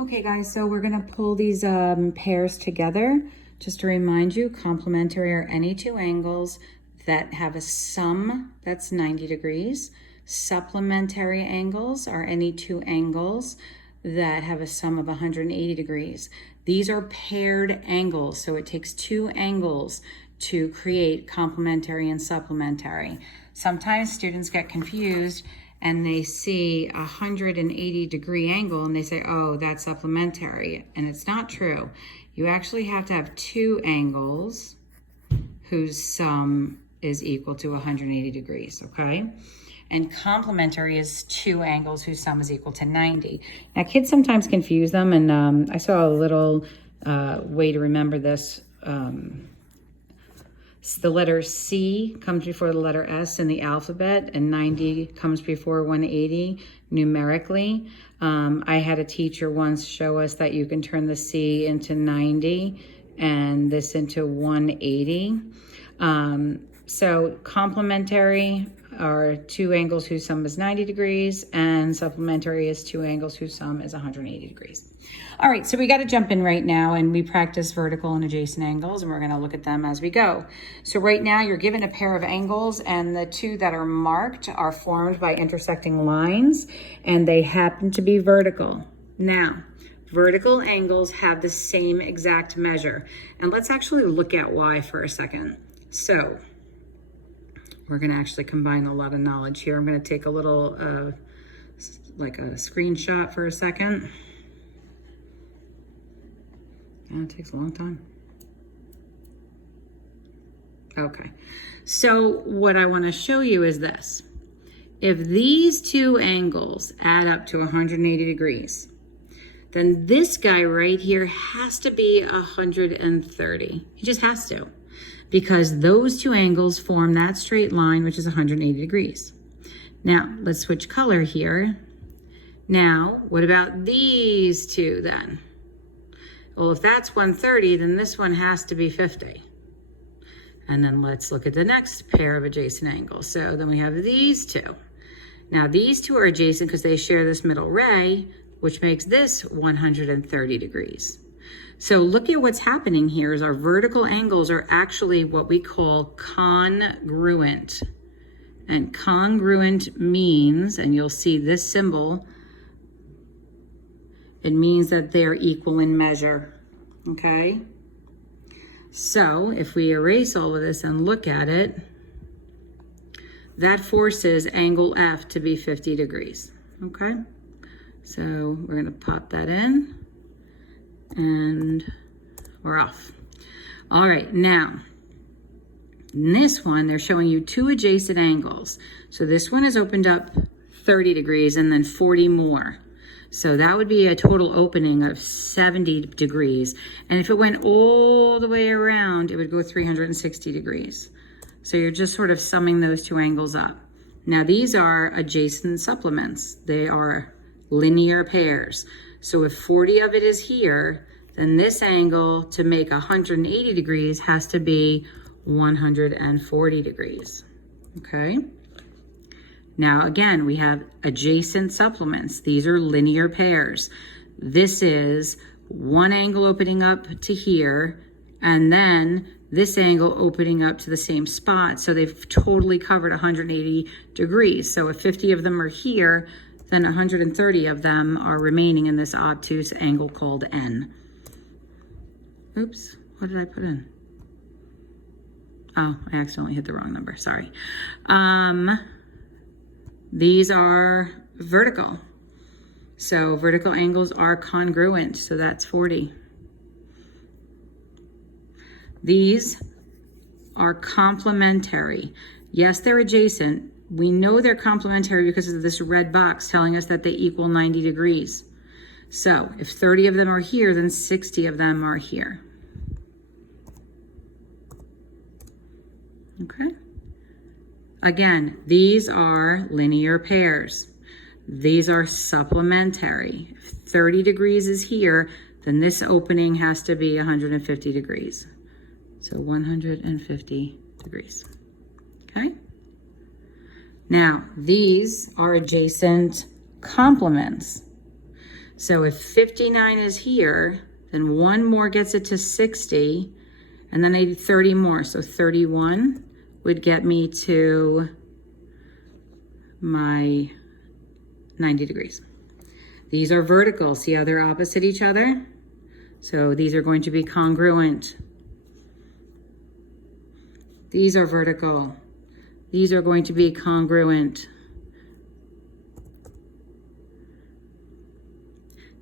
Okay guys, so we're gonna pull these pairs together. Just to remind you, complementary are any two angles that have a sum that's 90 degrees. Supplementary angles are any two angles that have a sum of 180 degrees. These are paired angles, so it takes two angles to create complementary and supplementary. Sometimes students get confused and they see a 180 degree angle and they say, oh, that's supplementary. And it's not true. You actually have to have two angles whose sum is equal to 180 degrees, okay? And complementary is two angles whose sum is equal to 90. Now, kids sometimes confuse them, and I saw a little way to remember this. The letter C comes before the letter S in the alphabet, and 90 comes before 180 numerically. I had a teacher once show us that you can turn the C into 90 and this into 180. So complementary are two angles whose sum is 90 degrees, and supplementary is two angles whose sum is 180 degrees. All right, so we got to jump in right now, and we practice vertical and adjacent angles, and we're going to look at them as we go. So right now you're given a pair of angles, and the two that are marked are formed by intersecting lines, and they happen to be vertical. Now, vertical angles have the same exact measure, and let's actually look at why for a second. So we're going to actually combine a lot of knowledge here. I'm going to take a little, like a screenshot for a second. Yeah, it takes a long time. Okay, so what I want to show you is this. If these two angles add up to 180 degrees, then this guy right here has to be 130. He just has to, because those two angles form that straight line, which is 180 degrees. Now, let's switch color here. Now, what about these two then? Well, if that's 130, then this one has to be 50. And then let's look at the next pair of adjacent angles. So then we have these two. Now, these two are adjacent because they share this middle ray, which makes this 130 degrees. So look at what's happening here is our vertical angles are actually what we call congruent. And congruent means, and you'll see this symbol, it means that they're equal in measure, okay? So if we erase all of this and look at it, that forces angle F to be 50 degrees, okay? So we're gonna pop that in and we're off. All right, now, in this one, they're showing you two adjacent angles. So this one is opened up 30 degrees and then 40 more. So that would be a total opening of 70 degrees. And if it went all the way around, it would go 360 degrees. So you're just sort of summing those two angles up. Now these are adjacent supplements. They are linear pairs. So if 40 of it is here, then this angle to make 180 degrees has to be 140 degrees, okay? Now, again, we have adjacent supplements. These are linear pairs. This is one angle opening up to here, and then this angle opening up to the same spot. So they've totally covered 180 degrees. So if 50 of them are here, then 130 of them are remaining in this obtuse angle called N. Oops, what did I put in? Oh, I accidentally hit the wrong number, sorry. These are vertical. So vertical angles are congruent, so that's 40. These are complementary. Yes, they're adjacent. We know they're complementary because of this red box telling us that they equal 90 degrees. So if 30 of them are here, then 60 of them are here. Okay. Again, these are linear pairs. These are supplementary. If 30 degrees is here, then this opening has to be 150 degrees. So 150 degrees, okay? Now, these are adjacent complements. So if 59 is here, then one more gets it to 60, and then I need 30 more. So 31 would get me to my 90 degrees. These are vertical. See how they're opposite each other? So these are going to be congruent. These are vertical. These are going to be congruent.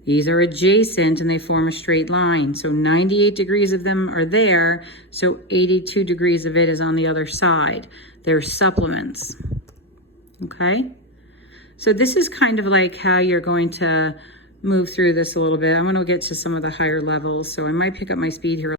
These are adjacent and they form a straight line. So 98 degrees of them are there. So 82 degrees of it is on the other side. They're supplements. Okay? So this is kind of like how you're going to move through this a little bit. I'm going to get to some of the higher levels. So I might pick up my speed here